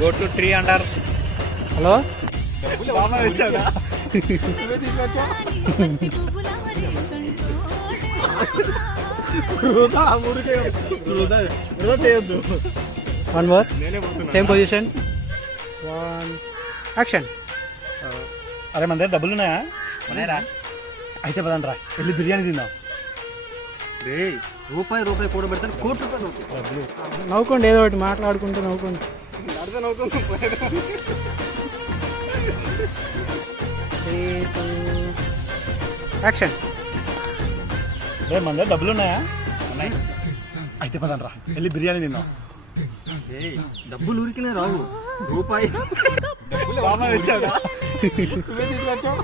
Go to tree అంటారు. Hello one more same position. One action. అరే మన దగ్గర డబ్బులు ఉన్నాయా? ఉన్నాయరా? అయితే పదండి రా, వెళ్ళి బిర్యానీ తిందాం. రూపాయి కూడా పెడతాను, ₹1,00,00,000 డబ్బులు నవ్వుకోండి, ఏదో ఒకటి మాట్లాడుకుంటూ నవ్వుకోండి. యాక్షన్. రే మన దగ్గర డబ్బులు ఉన్నాయా? ఉన్నాయి. అయితే పదండి రా, వెళ్ళి బిర్యానీ తిందాం. డబ్బులు ఊరికినే రావు, రూపాయి తీసుకొచ్చావు.